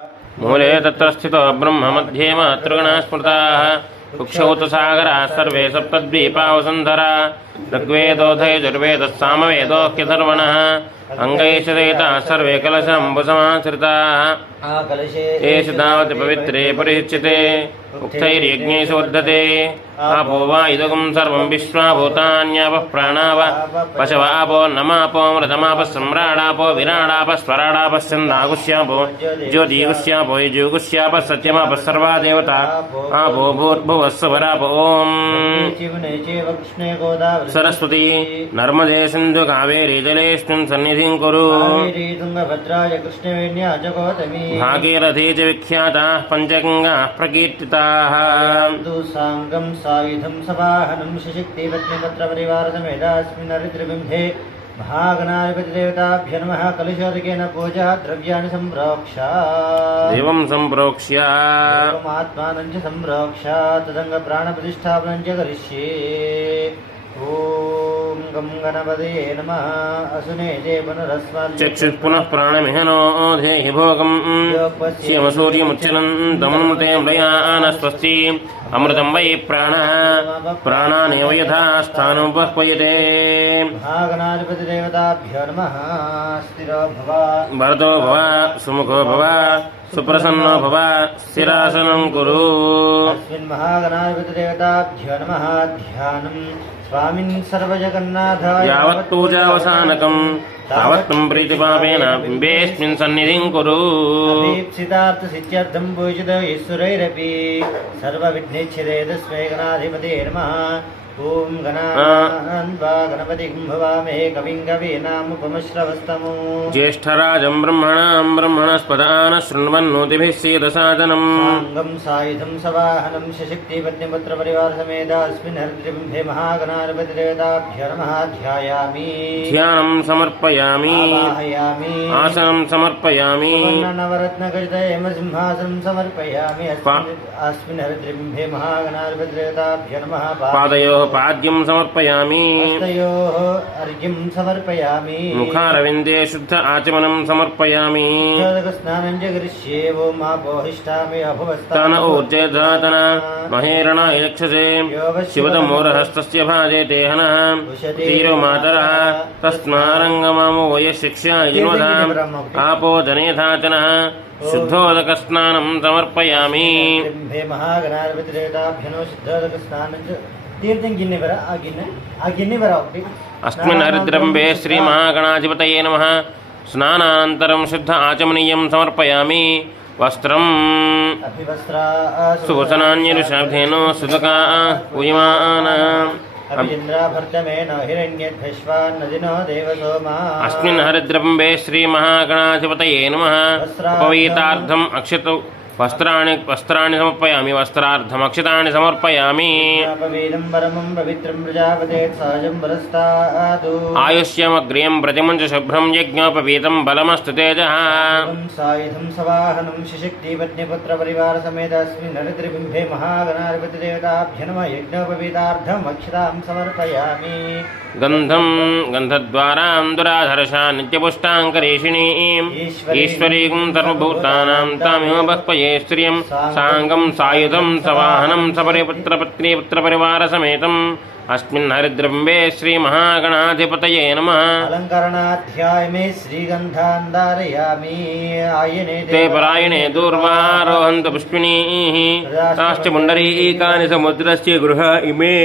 मूले तत्र स्थितो ब्रह्म मध्ये मातृगणाः स्मृताः कुक्षौतसागराः सर्वे सप्तद्वीपा वसुन्धरा ऋग्वेदोऽथयजुर्वेदः सामवेदोऽख्यथर्वणः अङ्गैषदेताः सर्वे कलशाम्बुसमाश्रिताः एष तावत् पवित्रे परिशिच्यते उक्तैर्यज्ञैः वर्धते आपो वा इदगुं सर्वं विश्वा भूतान्यापः प्राणाव पशवापो नमापो मृतमापः सम्राडापो विराडापः स्वराडापः छन्दागुष्यापो ज्योतिगुष्यापो यजुगुष्यापः सत्यमापः सर्वा देवता आपो भूर्भुवः स्वरापो ॐ सरस्वती नर्मदे सिन्धु कावेरी जलेऽस्मिन् सन्निधिं कुरु भागीरथी च विख्याताः पञ्चगङ्गाः प्रकीर्तिताः सायुधं सवाहनं शशिक्तिपत्नीपत्रपरिवारसमेतास्मिन् हरिद्रबिम्बे महागणाधिपतिदेवताभ्यो नमः। कलशोदकेन पूजा द्रव्याणि सम्प्रोक्ष्य देवं सम्प्रोक्ष्य आत्मानं च सम्प्रोक्ष्य तदङ्गप्राणप्रतिष्ठापनं च करिष्ये। ॐ गं गणपतये नमः। असुनेजे पुनरस्मात् चक्षुः पुनः प्राणमिह नो धेहि भोगं श्यमसूर्यमुच्चलन्तमनुमते म्लयानस्वस्ति अमृतं वै प्राणः प्राणानेव यथा स्थानमुपह्वयते। महागणाधिपतिदेवताभ्यो नमः। स्थिरो भव भरतो भव सुमुखो भव सुप्रसन्नो भव स्थिरासनं कुरु। अस्मिन् महागणाधिपतिदेवताभ्यो नमः। ध्यानं स्वामिन् सर्वजगन्नाथाय यावत् पूजावसानकं तावत् तं प्रीतिपापेन बिम्बेऽस्मिन् सन्निधिं कुरु। अभीप्सितार्थसिद्ध्यर्थं पूजित ईश्वरैरपि सर्वविघ्नेच्छिते तस्मै गणाधिपतये नमः। ॐ गणान्वा गणपतिं भवामहे कविं कवीनामुपमश्रवस्तमो ज्येष्ठराजं ब्रह्मणां ब्रह्मणस्पदान शृण्वन्नोतिभिः सीदसादनम् साङ्गं सायुधं सवाहनं शशिक्तिपत्नीपुत्रपरिवारसमेतास्मिन् हरिद्रबिम्बे महागणाधिपतिदेवताभ्यो नमः। ध्यायामि ध्यानं समर्पयामि आवाहयामि आसनं समर्पयामि नवरत्नखचितहेमसिंहासनं समर्पयामि। अस्मिन् हरिद्रबिम्बे महागणाधिपतिदेवताभ्यो नमः। पादयोः पाद्यं समर्पयामि हस्तयोः अर्घ्यं समर्पयामि। मुखारविन्दे शुद्ध आचमनं समर्पयामि। स्नानं च करिष्ये। ॐ आपोहिष्ठामि तन ऊर्जेधातन महेरणाय यक्षसे शिवतमोरहस्तस्य भाजेते हनः धीरो मातरः तस्मारङ्गमामो यशिक्ष्याय जिन्वताम् आपो जनेधाचनः शुद्धोदकस्नानं समर्पयामि। महागणाधिपतिदेवताभ्यो शुद्धोदकस्नानं च तीर्थं गिन्ने बरा आ गिन्ने बरा अस्मिन् हरिद्रम्बे श्रीमहागणाधिपतये नमः। स्नानानन्तरं शुद्ध आचमनीयं समर्पयामि। वस्त्रं सुवसनान्यरुषाब्धेनो सुदका पूयमाना अस्मिन् हरिद्रम्बे श्रीमहागणाधिपतये नमः। उपवीतार्थम् अक्षतौ वस्त्राणि समर्पयामि। वस्त्रार्थम् अक्षतानि समर्पयामि। आयुष्यमग्र्यं प्रतिमं च शुभ्रं यज्ञोपवीतं बलमस्तु तेजः। सायुधं सवाहनं शशिक्तिपत्नीपुत्रपरिवारसमेत अस्मिन् हरिद्रबिम्बे महागणाधिपतिदेवताभ्यो नमः। यज्ञोपवीतार्थम् अक्षतां समर्पयामि। गन्धं गन्धद्वारां दुराधर्षा नित्यपुष्टाङ्करेषिणीम् ईश्वरीं सर्वभूतानां तामिव बह्वये स्त्रियं साङ्गं सायुधं सवाहनं सपरिपुत्रपत्नीपुत्रपरिवारसमेतम् अस्मिन् हरिद्रम्बे श्रीमहागणाधिपतये नमः। अलङ्करणाध्याय मे श्रीगन्धान् धारयामि। आयने ते परायणे दूर्वारोहन्त पुष्पिणीः ताश्च पुण्डरीकानि समुद्रस्य गृह इमे।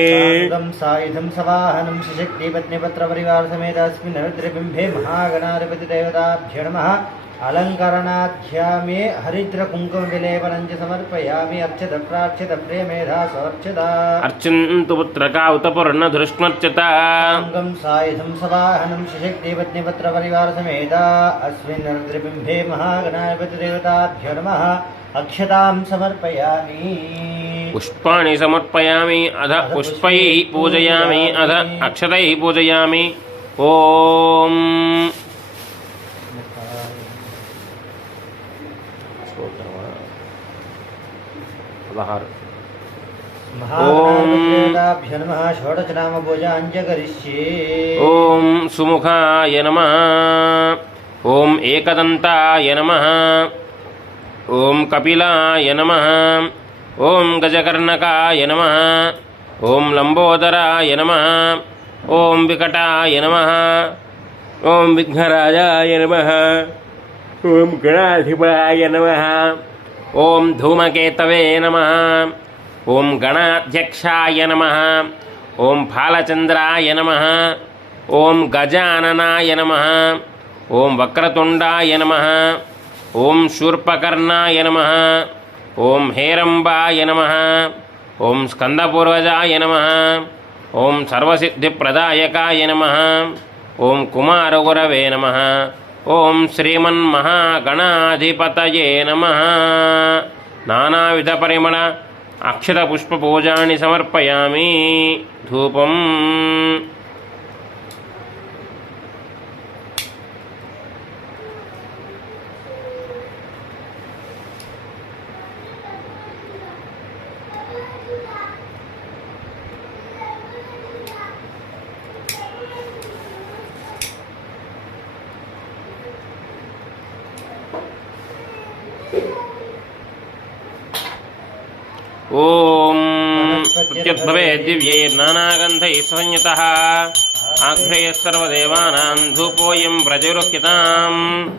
सायुधं सवाहनं शशिक्तिपत्नीपुत्रपरिवारसमेत अस्मिन् हरिद्रबिम्बे महागणाधिपतिदेवताभ्यो नमः। अलङ्करणाध्यामे हरिद्रकुङ्कुमविलेपनं च समर्पयामि। अर्चत प्रार्चित प्रेमेधा सोर्चिता अर्चन्तु पुत्रका उत पूर्णधृष्मर्चता। सायुधं सवाहनं शशिक्तिपत्नीपुत्रपरिवारसमेत अस्मिन् हरिद्रबिम्बे महागणाधिपतिदेवताभ्यो नमः। अक्षतां समर्पयामि। पुष्पाणि समर्पयामि अध पुष्पैः पूजयामि अध अक्षतैः पूजयामि। ॐ महागणाधिपतिदेवताभ्यो नमः। षोडशनाम पूजां च करिष्ये। ॐ सुमुखाय नमः। ॐ एकदन्ताय नमः। ఓం కపిలాయ నమః. ఓం గజకర్ణకాయ నమః. ఓం లంబోదరాయ నమః. ఓం వికటాయ నమః. ఓం విఘ్నరాజాయ నమః. ఓం గణాధిపాయ నమః. ఓం ధూమకేతవే నమః. ఓం గణాధ్యక్షాయ నమః. ఓం ఫాలచంద్రాయ నమః. ఓం గజాననాయ నమః. ఓం వక్రతుండాయ నమః. ఓం శూర్పకర్ణాయ నమః. ఓం హేరంబాయ నమః. ఓం స్కందపూర్వజాయ నమః. ఓం సర్వసిద్ధిప్రదాయకాయ నమః. ఓం కుమారగురవే నమః. ఓం శ్రీమన్మహాగణాధిపతయే నమః. నానావిధ పరిమళ అక్షతపుష్పపూజాని సమర్పయామి. ధూపం. ఓం ప్రత్యుద్భవే దివ్యైర్నానాగంధైః సంయుతః ఆఘ్రయः సర్వదేవానాం ధూపోऽయం ప్రతిగృహ్యతాం.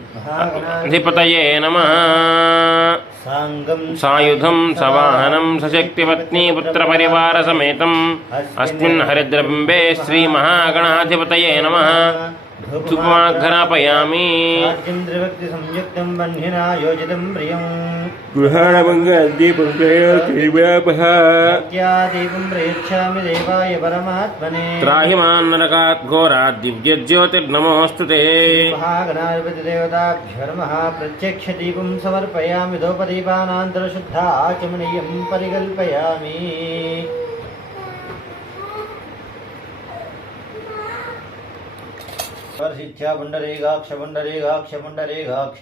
అధిపతయే నమః. సాయుధం సవాహనం సశక్తిపత్నీ పుత్రపరివారసమేతం అస్మిన్ హరిద్రబింబే శ్రీమహాగణాధిపతయే నమః. ధూపమాఘ్రాపయామి. గృహాణమంగళదీపం త్రాహి మాం నరకాత్ ఘోరాత్ దివ్యజ్యోతిర్నమోऽస్తుతే. ప్రత్యక్ష దీపం సమర్పయామి. ధూపదీపానాంతరశుద్ధ ఆచమనీయం పరికల్పయామి. వర్షిత్యా పుండరీకాక్ష పుండరీకాక్ష పుండరీకాక్ష.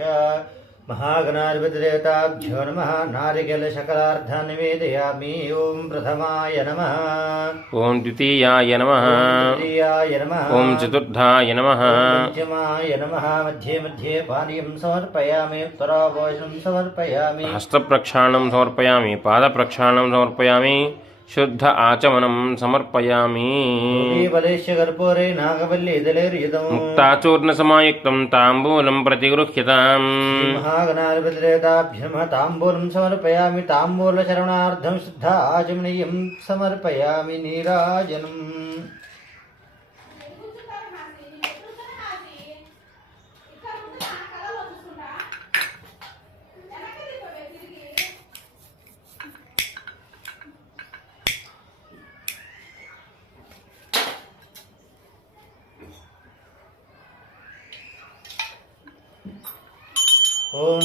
महागणाधिपतिदेवताभ्यो नमः. नारिकेलशकलार्धान् निवेदयामि. ओम प्रथमाय नमः. ओम द्वितीयाय नमः. तृतीयाय नमः. ओम चतुर्थाय नमः. पंचमाय नमः. मध्ये मध्ये पानीयं समर्पयामि. उत्तराभोजनं समर्पयामि. हस्तप्रक्षालनं समर्पयामि. पादप्रक्षालनं समर्पयामि. शुद्ध आचमनं समर्पयामि. मुक्ताचूर्णसमायुक्तं ताम्बूलं प्रतिगृह्यताम्. महागणाधिपतिदेवताभ्यो ताम्बूलं समर्पयामि. ताम्बूलचरणार्थं शुद्ध आचमनीयं समर्पयामि. नीराजनम्. ओम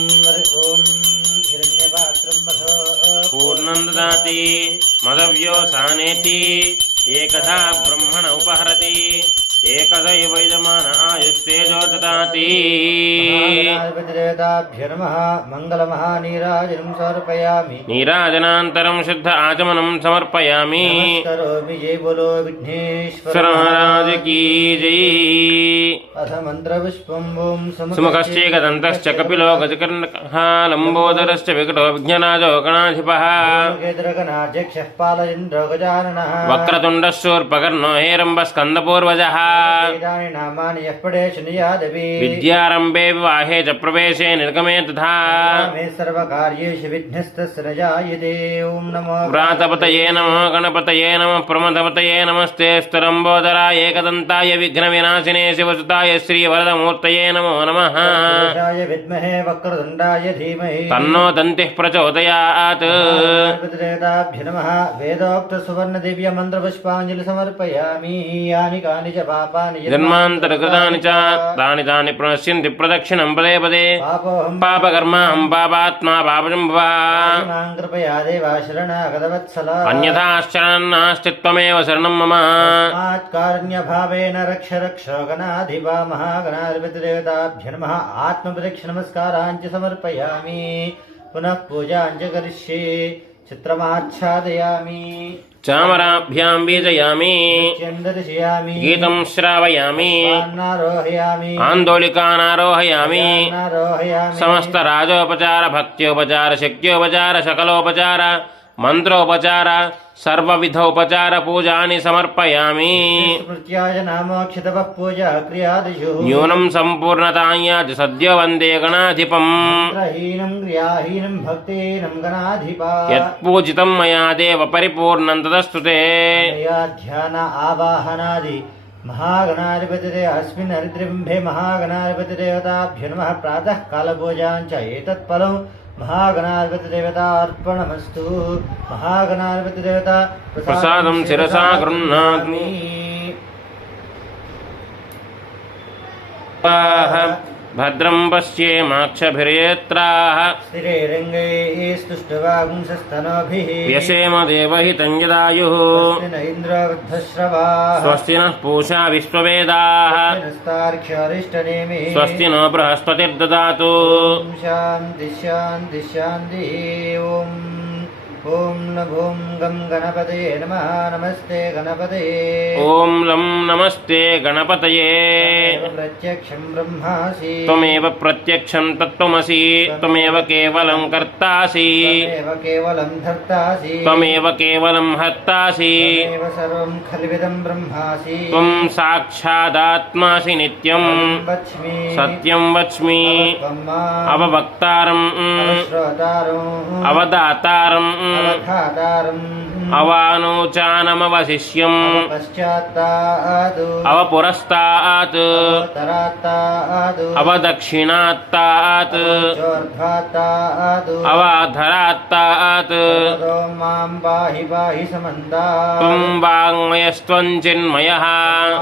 हिरण्यपात्रं मधो पूर्णं ददाति मदव्योसानेति एकधा ब्रह्मण उपहरति एकदैव यजमान आयुस्तेजो ददाति. महागणाधिपतिदेवताभ्यो नमः. मङ्गलमहानीराजनं समर्पयामि. नीराजनान्तरं शुद्ध आचमनं समर्पयामि. नमस्करोमि. जय बोलो विघ्नेश्वर महाराज की जय. अथ मन्त्रपुष्पं ओम सुमुखश्चैकदन्तश्च कपिलो गजकर्णकः लम्बोदरश्च विकटो विघ्नराजो गणाधिपः केतुरगणाध्यक्षः पालचन्द्रो गजाननः वक्रतुण्डः शूर्पकर्णो हेरम्बः स्कन्दपूर्वजः एतानि नामानि यः पठेत् शृणुयादपि विद्यारम्भे विवाहे च प्रवेशे निर्गमे तथा मे सर्वकार्येषु विघ्नस्तस्य न जायते. ओम नमो व्रातपतये नमः गणपतये नमः प्रमथपतये नमस्ते स्तरम्बोदराय एकदन्ताय विघ्नविनाशिने शिवसुताय श्रीवरदमूर्तये नमो नमः. विद्महे वक्रतुण्डाय धीमहि तन्नो दन्तिः प्रचोदयात्. देवताभ्यो नमः. वेदोक्त सुवर्ण दिव्य मंत्र पुष्पांजलि समर्पयामि. यानि कानि च पापानि जन्मान्तरकृतानि च तानि तानि प्रणश्यन्ति प्रदक्षिणं पदे पदे. पापकर्माहं पापात्मा पापजम्भवा. मां कृपया देवा शरणागतवत्सला. अन्यथा शरणं नास्ति त्वमेव शरणं मम. कारुण्यभावेन रक्ष रक्ष गणाधिपा. महागणाधिपतिदेवताभ्यो नमः. आत्मपरीक्ष नमस्काराञ्च समर्पयामि. पुनः पूजाञ्च करिष्ये. చిత్రమాచ్ఛాదయామి చామరాభ్యాం బీజయామి చందర్శయామి గీతం శ్రావయామి అన్నారోహయామి ఆందోళికానారోహయామి ఆరోహయామి సమస్త రాజోపచార భక్త్యోపచార శక్త్యోపచార సకలోపచార మంత్రోపచార సర్వవిధోపచార పూజాని సమర్పయామి స్మృత్యాయ నామోక్షితవః పూజా క్రియాదిషు న్యూనం సంపూర్ణతాయాతి సద్యో వందే గణాధిపం మంత్రహీనం క్రియాహీనం భక్తేనం గణాధిపా యత్పూజితం మయా దేవ పరిపూర్ణం తదస్తుతే మయా ధ్యాన ఆవాహనాది మహాగణాధిపతిదే అస్మిన్ హరిద్రబింబే మహాగణాధిపతిదేవతాభ్యో నమః ప్రాతః కాలపూజాంచ ఏతత్ఫలం మహాగణాధిపతిదేవతార్పణమస్తు మహాగణాధిపతిదేవత ప్రసాదం శిరసా గృహ్ణామి భద్రం పశ్యేమాక్షభిర్యేత్రాః స్థిరైరంగైస్తుష్టవాగుంసస్తనోభిः వ్యసేమ దేవహితం యదాయుః స్వస్తి న ఇంద్రవృద్ధశ్రవాः స్వస్తి నః పూషా విశ్వవేదాః నస్తార్క్ష్యరిష్టనేమిः స్వస్తి నో బృహస్పతిర్దదాతు ఓం శాంతి శాంతి శాంతి ఓం నభోం గం గణపతే నమః నమస్తే గణపతే ఓం లం నమస్తే గణపతయే ప్రత్యక్షం బ్రహ్మాసి త్వమేవ ప్రత్యక్షం తత్వమసి త్వమేవ కేవలం కర్తాసి త్వమేవ కేవలం ధర్తాసి త్వమేవ కేవలం హర్తాసి త్వమేవ సర్వం ఖల్విదం బ్రహ్మాసి త్వం సాక్షాదాత్మాసి నిత్యం వచ్మి సత్యం వచ్మి త్వం మాం అవవక్తారం అవశ్రోతారం అవదాతారం అవధాతారం అవానోచానమవశిష్యం పశ్చాత్తాదు అవపురస్తాత్ అవతరాత్తాదు అవదక్షిణాత్తాత్ చోర్ధ్వాత్తాదు అవాధరాత్తాత్ మాం పాహి పాహి సమంతాత్ త్వం వాङ्मयस्त्वं చిన్మయః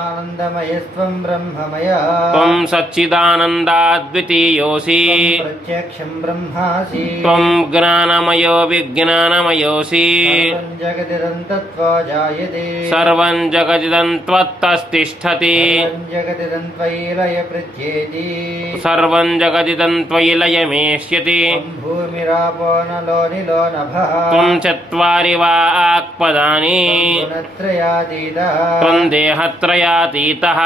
ఆనందమయస్త్వం బ్రహ్మమయ త్వం సచ్చిదానందాద్వితీయోసి ప్రత్యక్షం బ్రహ్మాసి త్వం జ్ఞానమయో విజ్ఞానమయోసి జగతిదంతత్వాజాయతే సర్వం జగదిదం త్వత్తస్థిష్ఠతి జగతిదం త్వయిలయ ప్రత్యేతి సర్వం జగదిదం త్వయి లయమేష్యతి భూమిరాపో నలో నిలో నభః త్వం చత్వారి వాక్పదాని గుణత్రయాతీతః త్వం దేహత్రయాతీతః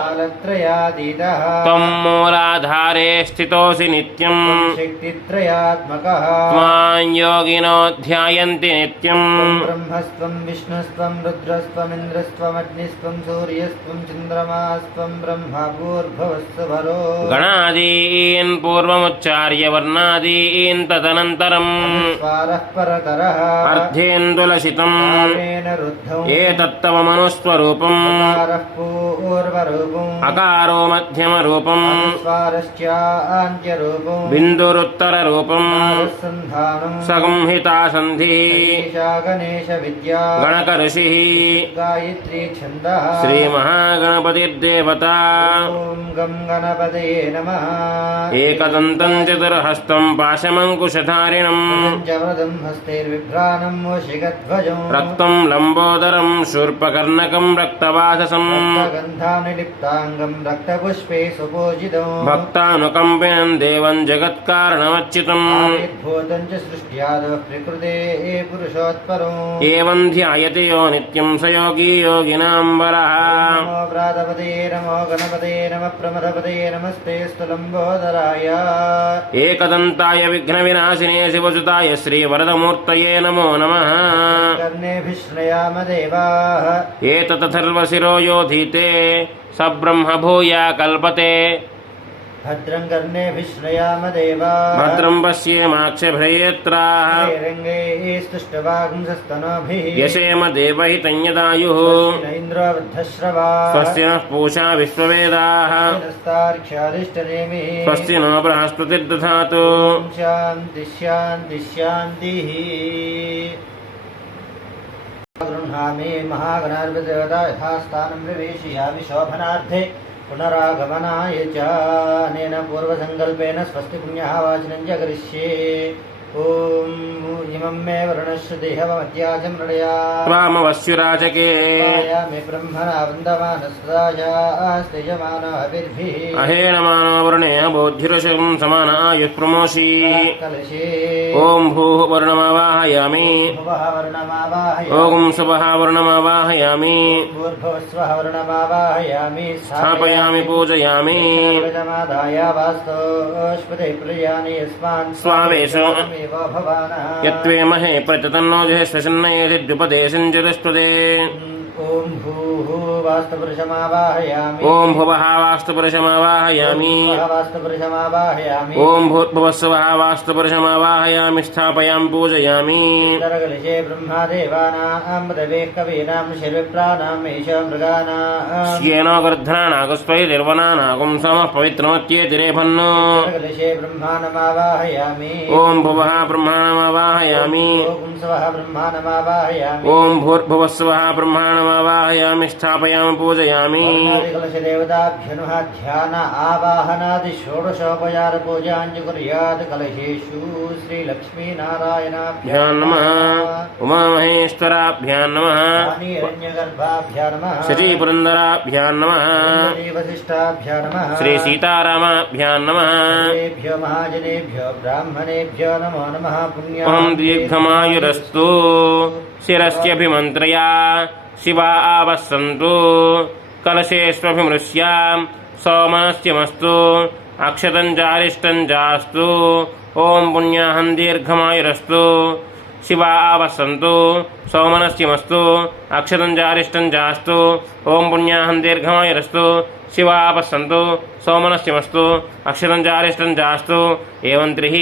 కాలత్రయాతీతః త్వం మూలాధారే స్థితోసి నిత్యం శక్తిత్రయాత్మకः త్వాం యోగినో ధ్యాయంతి నిత్యం బ్రహ్మస్త్వం విష్ణుస్త్వం రుద్రస్త్వమింద్రస్త్వమగ్నిస్త్వం సూర్యస్త్వం చంద్రమాస్త్వం బ్రహ్మ భూర్భువస్సువరో గణాదీన్ పూర్వముచ్చార్య వర్ణాదీన్ తదనంతరం స్వారః పరతరః అర్ధేందులసితం కాలేన రుద్ధం ఏతత్తవమనుస్వరూపం కారః పూర్వరూపం అకారో మధ్యమ రూపం స్వారశ్చాంత్యరూపం బిందురుత్తర రూపం సంధానం సంహితా సంధి ఈశా గణేశ విద్యా గణక ఋషి గాయత్రీ ఛందః శ్రీ మహాగణపతిర్దేవత ఓం గం గణపతయే నమః ఏకదంతం చతుర్హస్తం పాశమంకుశధారిణం పంచవరదం హస్తైర్విభ్రాణం మూషికధ్వజం రక్తం లంబోదరం శూర్పకర్ణకం రక్తవాససం గంధానిలిప్తాంగం రక్తపుష్పే సుపూజితం భక్తానుకంపినం దేవం జగత్కారణమచ్యుతం భూతం చ సృష్ట్యాదో ప్రకృతే పురుషోత్పరం ఏవం ధ్యాయతే యో నిత్యం స యోగీ యోగినాం వరః నమో వ్రాతపదే నమో గణపతే నమ ప్రమథపదే నమస్తే స్థులంబోదరాయ ఏకదంతాయ విఘ్న వినాశినే శివసుతాయ శ్రీవరదమూర్తయే నమో నమః కర్ణేభిశ్రయామ దేవాః ఏతతథర్వశిరో యోధీతే స బ్రహ్మ భూయా కల్పతే భద్రం కర్ణేభిశ్రయామ దేవాః భద్రం పశ్యేమాక్షభ్రయేత్రాः శ్రీరంగైస్తుష్టవాగుంసస్తనోభిः యశేమ దేవహితం యదాయుః ఇంద్రో వృద్ధశ్రవాः స్వస్తి నః పూషా విశ్వవేదాः నస్తార్క్ష్యారిష్టనేమిः స్వస్తి నో బృహస్పతిర్దధాతు ఓం శాంతి శాంతి శాంతి గృహామి మహాగణాధిపతిదేవతా యథాస్థానం ప్రవేశయామి శోభనార్థే పునరాగమనాయ చ అనేన పూర్వసంకల్పేన స్వస్తి పుణ్యః వాచనం చ కరిష్యే ఓం इमं मे वरुणस्य देहमत्याजं नृया त्वामवस्युराजके मे ब्रह्मणा वन्दमानस्ताजास्तिजमानाभिर्भिः अहेणमानो वरुणे बोधिरुषं समान आयुः प्रमोषि कलशे ॐ भूः वर्णमावाहयामि भुवः वर्णमावाहयामि ॐ सुवः वर्णमावाहयामि भूर्भुवस्वः वर्णमावाहयामि स्थापयामि पूजयामि प्रजमादाय वास्तोष्पदे प्रियाणि यस्मान् स्वावेषु स्वामेव भवानः यत्त्वेमहे प्रत्यतन्नो जयस्वशन्नयेद्युपदेशं चतुष्पदे ॐ भूः वास्तुपुरुषमावाहयामि ॐ भुवः वास्तुपुरुषमावाहयामि वास्तुपुरुषमावाहयामि ॐ भूर्भुवस्वः वास्तुपुरुषमावाहयामि स्थापयामि पूजयामि तरगलिशे ब्रह्मादेवानां पदवे कवीनां शिरविप्राणां मेष मृगाणां श्येनो गर्धनानागस्त्वै निर्वनानागुं समः पवित्रमत्येतिरेभन्नो तरगलिशे ब्रह्माणमावाहयामि ॐ भुवः ब्रह्माणमावाहयामि ॐ स्वः ब्रह्माणमावाहयामि ॐ भूर्भुवस्वः ब्रह्माणमावाहयामि स्थापयामि पूजयामि कलशदेवताभ्यो नमः ध्यान आवाहनादि षोडशोपचार पूजाञ्च कुर्यात् कलशेषु श्रीलक्ष्मीनारायणाभ्यां भ्यां नमः उमामहेश्वराभ्यां नमः हिरण्यगर्भाभ्यां नमः श्रीपुरन्दराभ्यां नमः वसिष्ठाभ्यां नमः श्रीसीतारामाभ्यां नमः देवेभ्यो महाजनेभ्यो ब्राह्मणेभ्यो नमो नमः पुण्याः ॐ दीर्घमायुरस्तु शिरस्यभिमन्त्रया शिवा आवस्सन्तु कलशेष्वभिमृश्या सोमनस्यमस्तु अक्षतं चारिष्टं चास्तु ॐ पुण्याहं दीर्घमायुरस्तु शिवा आवस्सन्तु सोमनस्यमस्तु अक्षतं चारिष्टं चास्तु ॐ पुण्याहं दीर्घमायुरस्तु शिवा आपस्सन्तु सोमनस्यमस्तु अक्षतं चारिष्टं चास्तु एवं त्रिः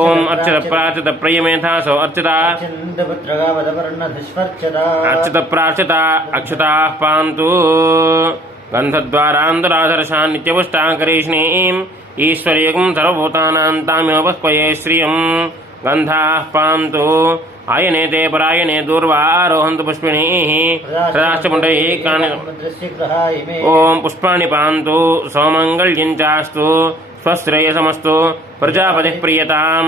ॐ अर्चितप्राचितप्रियमेधासो अर्चिता अर्चितप्राचिता अक्षताः पान्तु गन्धद्वारान्तराधर्शान् नित्यपुष्टाकरीष्णीम् ईश्वरीयं सर्वभूतानां ताम्योपस्पये श्रियं गन्धाः पान्तु आयने ते परायणे दूर्वा आरोहन्तु पुष्पिणीः राष्ट्रपुण्डरीकानि ॐ पुष्पाणि पान्तु सौमङ्गल्यं चास्तु स्वश्रेयसमस्तु प्रजापतिः प्रीयतां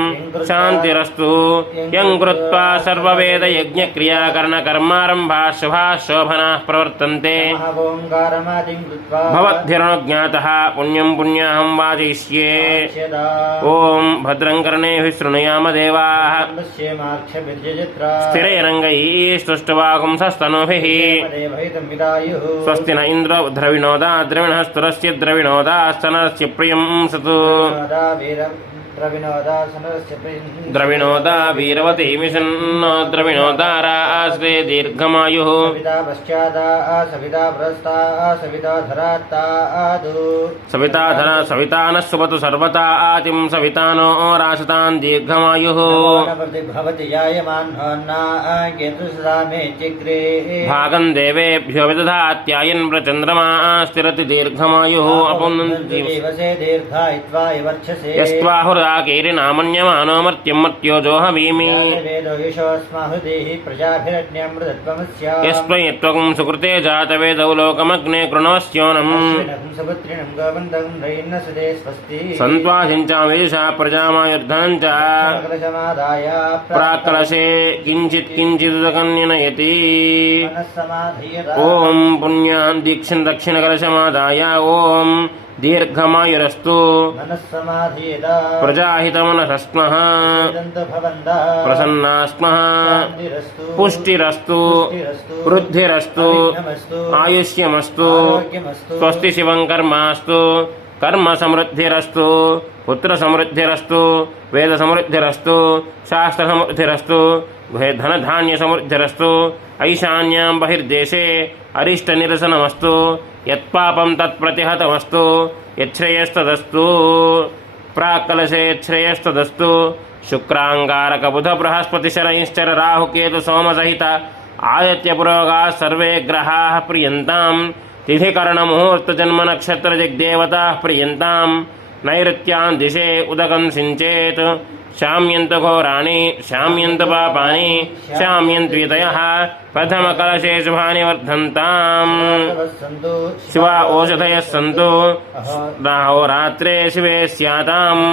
शान्तिरस्तु यं कृत्वा सर्ववेदयज्ञक्रियाकरणकर्मारम्भाः शुभाः शोभनाः प्रवर्तन्ते भवद्भिरनुज्ञातः पुण्यं पुण्याहं वाचयिष्ये ॐ भद्रं कर्णेभिः शृणुयाम देवाः स्थिरैरङ्गैः स्तुष्टवागुंसस्तनूभिः स्वस्ति न इन्द्रो द्रविणोदा द्रविणः स्तुरस्य द्रविणोदा स्तनस्य प्रियं सतु द्रविणोदा वीरवती मिषन्नो द्रविणोदारा आश्रे दीर्घमायुः सविताधरा सविता नः सुपतु सर्वता आतिं सवितानो राशतान् दीर्घमायुः भागं देवेभ्यो विदधात्यायन् प्रचन्द्रमा स्थिरति दीर्घमायुः अपुनन्ति यस्त्वाहुराकीरिनामन्यमानो मर्त्यं मर्त्योजोहवीमि यस्त्वयि त्वं सुकृते जातवेदौ लोकमग्ने कृणवस्योनम् सन्त्वासिञ्चां विदुषा प्रजामायुर्धनं च प्राक्कलशे किञ्चित् किञ्चिदुदकन्यनयति ॐ पुण्यान् दीक्षन् दक्षिणकलशमादाय ॐ दीर्घमायुरस्तु प्रजाहितमनसस्मः प्रसन्नास्मः पुष्टिरस्तु वृद्धिरस्तु आयुष्यमस्तु स्वस्ति शिवं कर्मास्तु कर्म समृद्धिरस्तु पुत्र समृद्धिरस्तु वेद समृद्धिरस्तु शास्त्र समृद्धिरस्तु धनधान्य समृद्धिरस्तु ऐशान्यां बहिर्देशे अरिष्टनिरसनमस्तु यत्पापं तत्प्रतिहतमस्तु यच्छ्रेयस्तदस्तु प्राक्कलशे यच्छ्रेयस्तदस्तु शुक्रांगारकबुध बृहस्पतिशरैश्चर राहुकेतु सोमसहित आदित्यपुरोगाः सर्वे ग्रहाः प्रियन्ताम् तिथिकरणमुहूर्तजन्मनक्षत्रदिग्देवताः प्रियन्ताम् नैऋत्यान् दिशे उदकं सिञ्चेत् शाम्यन्त घोराणि शाम्यन्त पापानि शाम्यन्त्वितयः प्रथमकलशे शुभानि वर्धन्ताम् सन्तु शिवा ओषधयः सन्तु राहोरात्रे शिवे स्याताम्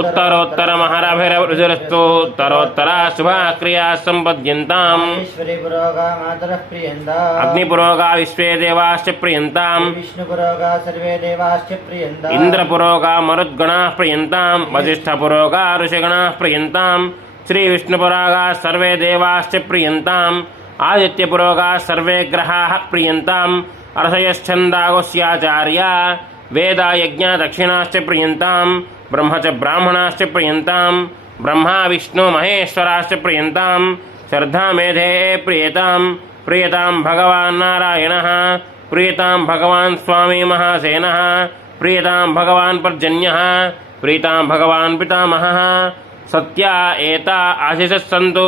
उत्तरोत्तरमहरभिरवृजुरस्तु उत्तरोत्तरा शुभा क्रियाः सम्पद्यन्ताम् ईश्वरी पुरोगा मातरः प्रियन्ता अग्निपुरोगा विश्वे देवाश्च प्रियन्ताम् विष्णुपुरोगा सर्वे देवाश्च प्रियन्ता इन्द्रपुरोगा मरुद्गणाः प्रियन्ताम् वसिष्ठपुरोगा ऋषिगणाः प्रियन्ताम् श्रीविष्णुपुरोगा सर्वे देवाश्च प्रियन्ताम् आदित्यपुरोगा सर्वे ग्रहाः प्रियन्ताम् अर्षयश्छन्दागोस्याचार्या वेदायज्ञदक्षिणाश्च प्रियन्ताम् ब्रह्म च ब्राह्मणाश्च प्रियन्ताम् ब्रह्मा विष्णु महेश्वराश्च प्रियन्ताम् श्रद्धा मेधे प्रियताम् प्रियताम् भगवान् नारायणः प्रियताम् भगवान् स्वामी महासेनः प्रियताम् भगवान् पर्जन्यः प्रीताम् भगवान् पितामहः सत्या एता आशिषः सन्तु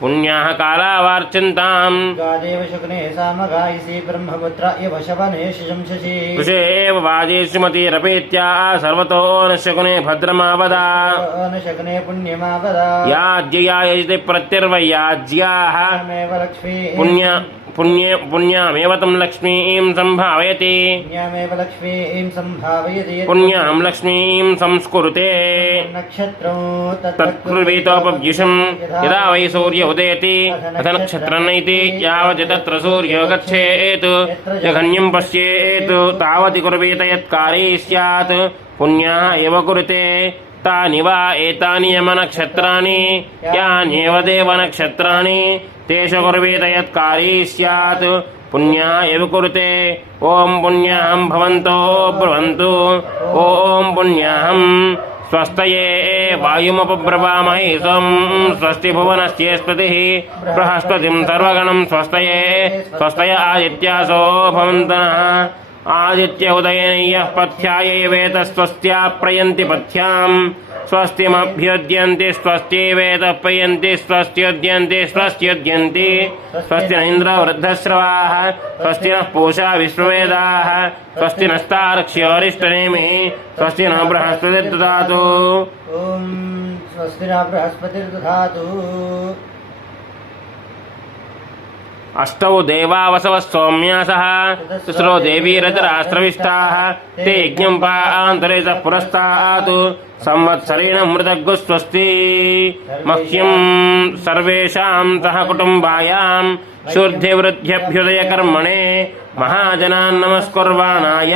पुण्याः कालावार्चिन्ताम् गादेव शुक्ने सामगायसी ब्रह्मपुत्र इव शवने शशंससि ऋषे एव वाजे सुमतिरपीत्या सर्वतो न शकुने भद्रमावदा न शक्ने पुण्यमावदा याज्ञया यजति प्रत्यर्वयाज्याः मेव लक्ष्मी पुण्यामेव तं लक्ष्मीं सम्भावयति पुण्यामेव लक्ष्मीं सम्भावयति पुण्यां लक्ष्मीं संस्कुरुते नक्षत्रं तत्कुर्वीतोपव्युषम् यदा वै सूर्य उदेति अथ नक्षत्रनैति यावत् तत्र सूर्यो गच्छेत् जघन्यं पश्येत् तावति कुर्वीत यत्कारी स्यात् पुण्याः एव कुरुते तानि वा एतानि यमनक्षत्राणि यान्येव देवनक्षत्राणि तेषु कुर्वीत यत्कारी स्यात् पुण्याः एव कुरुते ॐ पुण्याहं भवन्तो ब्रुवन्तु ॐ पुण्याहं स्वस्तये वायुमुपब्रवामहे सोम स्वस्ति भुवनस्येस्पतिः बृहस्पतिं सर्वगणं स्वस्तये स्वस्तय आदित्यासो भवन्तनः आदित्य उदयनय्यः पथ्यायैवेत स्वस्त्या प्रयन्ति पथ्याम् स्वस्तिमभ्युद्यन्ति स्वस्त्यैवेतः प्रयन्ति स्वस्त्युद्यन्ति स्वस्त्युद्यन्ति स्वस्ति न इन्द्रो वृद्धश्रवाः स्वस्ति नः पूषा विश्ववेदाः स्वस्ति नस्तार्क्ष्योरिष्टनेमिः स्वस्ति न बृहस्पतिर्दधातु ॐ स्वस्ति न बृहस्पतिर्दधातु अष्टौ देवा वसवः सौम्यासः तिस्रो देवीरजरास्रविष्टाः ते यज्ञं पान्तरेतः पुरस्तात् संवत्सरेण मृतग्गु स्वस्ति मह्यं सर्वेषां सह कुटुम्बायां शूर्धिवृद्ध्यभ्युदयकर्मणे महाजनान् नमस्कुर्वाणाय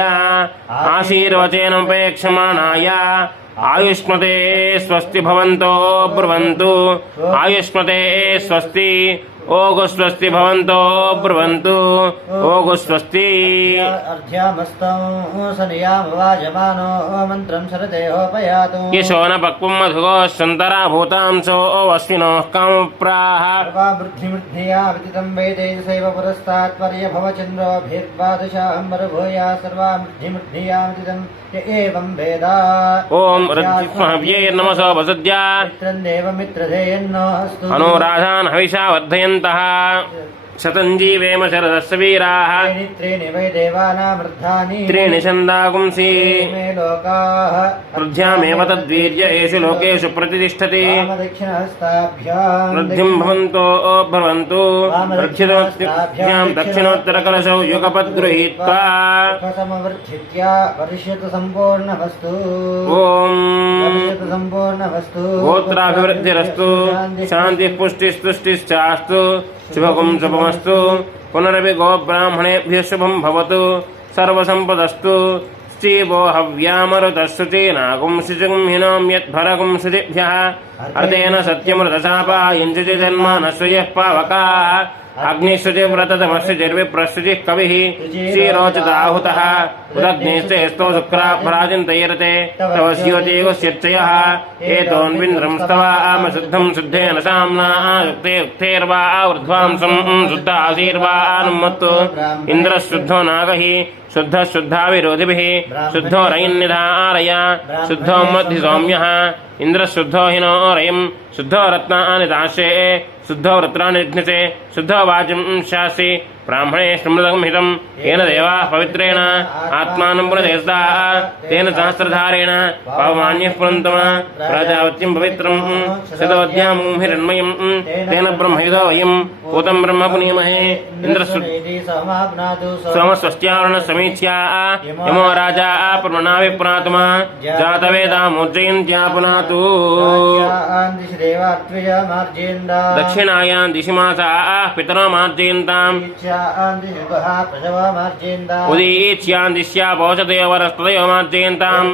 आशीर्वचेनोपेक्षमाणाय आयुष्मते स्वस्ति भवन्तो ब्रुवन्तु आयुष्मते स्वस्ति ओगु स्वस्ति भवन्तो ब्रुवन्तु ओगु स्वस्ति अर्ध्यामस्तं सनियामवाजमानो मन्त्रं शरदेहोपयातु यशो न पक्वं मधुगो सन्तरा भूतांसो वस्विनोः कामप्राः सर्वावृद्धिमृद्धिया विदितं वैदेशैव पुरस्तात्पर्यभवचन्द्रोभिर्द्वादशाम्बरभूया सर्वावृद्धिमृद्धिया विदितं य एवं वेद ॐ रज्जुमहव्यैर्नमसो वसद्या मित्रं देवमित्रधेयन्नो अस्तु अनुराधान् हविषा वर्धयन्तः शतञ्जीवेम शरदस्य वीराः त्रीणि वै देवानामृद्धानि त्रीणि छन्दागुंसि मे लोकाः वृद्ध्यामेव तद्वीर्य एषु लोकेषु प्रतिष्ठति वामदक्षिणहस्ताभ्यां वृद्धिं भवन्तो भवन्तु रक्षितोभ्यां दक्षिणोत्तरकलशौ युगपद्गृहीत्वा समवर्धित्या वर्ष्यतु सम्पूर्णमस्तु ॐ वर्ष्यतु सम्पूर्णमस्तु गोत्राभिवृद्धिरस्तु शान्तिः पुष्टिस्तुष्टिश्चास्तु शुभकं शुभमस्तु पुनरपि गोब्राह्मणेभ्यः शुभं भवतु सर्वसम्पदस्तु श्रीवो हव्यामरुतः शुचीनागुं शुचिगुं हिनोम्यद्भरगुं शुचिभ्यः अर्तेन सत्यमृतशापायञ्चुचि जन्मानश्रुयः पावकाः अग्निश्रुतिव्रततमश्रुचिर्विप्रश्रुचिः कविः श्रीरोचिताहुतः उदग्निश्चेस्तो शुक्राभ्राजन्तैरते तव स्योतिगुस्यच्चयः एतोऽन्विन्द्रं स्तवाम शुद्धं शुद्धेन साम्ना युक्ते युक्तेर्वा ऊर्ध्वांसं शुद्धासीर्वानुमत्तु इन्द्रः शुद्धो नागः शुद्धः शुद्धाविरोधिभिः शुद्धो रयन्निधारय शुद्धो मद्धि सौम्यः इन्द्रः शुद्धो हिनो रयम् शुद्धो रत्नानि दास्ये शुद्धो वृत्राणि निघ्नसे शुद्धो वाचिं शासि ब्राह्मणे स्मृतकं हितं येन देवाः पवित्रेण आत्मानं पुनदेवताः तेन सहस्रधारेण पावमान्यः पुनन्तम प्राजावत्यं पवित्रं शतवद्यां हिरण्मयं तेन ब्रह्मयुधो वयं पूतं ब्रह्म पुनीमहे सोमस्वस्त्यावरण समीच्या यमो राजा पर्वणा विप्रातमा जातवेदामोज्जयन्त्या पुनातु दक्षिणायां दिशि मासाः पितरो मार्जयन्ताम् उदीच्यां दिश्या पौषतयो वरस्तयो मार्जयन्ताम्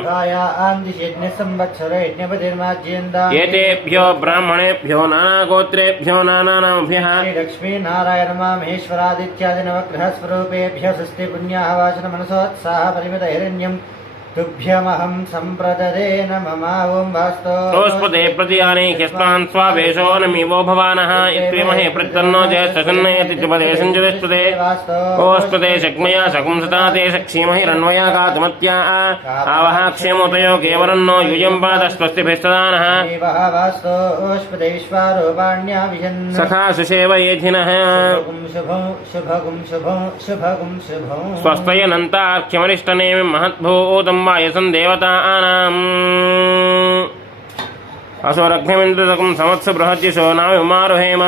एतेभ्यो ब्राह्मणेभ्यो नानागोत्रेभ्यो नानानामभ्यः लक्ष्मी नारायण महेश्वरादित्यादि नवग्रह स्वरूपेभ्यो सस्ते पुण्याः वाचन मनसोत्साह परिमित हिरण्यं तुभ्यमहं सम्प्रददे नमः ओं वास्तो तोस्पदे प्रतियाने ह्यस्मान् स्वावेशो नमीवो भवानः इत्वेमहे प्रत्यन्नो जयस्तन्नयति चुपदे सञ्जुविस्तुते ओस्पदे शक्मया शकुंसता ते शक्षीमहि रण्वया गातुमत्या आवः क्षेमोतयो केवलन्नो युजं पादस्वस्तिभिस्तदानः देवः वास्तो ओस्पदे विश्वारूपाण्या विजन् सखा सुषेवयेधिनः शुभगुं स्वस्तयनन्ताख्यमरिष्टनेमि महद्भूतं वायसं देवतानाम् असुरघ्नमिन्द्रदकं समत्सु बृहद्यशो नाविमारुहेम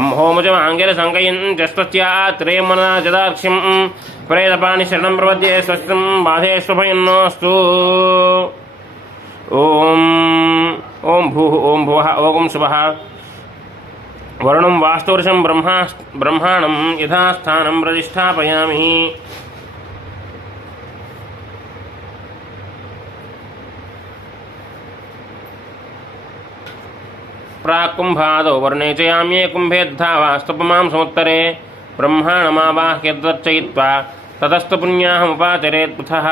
अम्होमुजमाङ्गिरसङ्कयञ्चस्तस्यात्रेमना जदार्क्ष्यं प्रेतपाणि शरणं प्रपद्ये स्वस्तिं बाधेष्वभयन्नोऽस्तु ॐ भूः ॐ भुवः ओं शुभः वरुणं वास्तुवर्षं ब्रह्माणं यथास्थानं प्रतिष्ठापयामि प्राक्कुम्भादौ वर्णे च याम्ये कुम्भे तथा वास्तुपमां समुत्तरे ब्रह्माणमावाह्यद्वर्चयित्वा ततस्तु पुण्याहमुपाचरेत् पृथः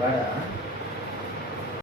वाड़ा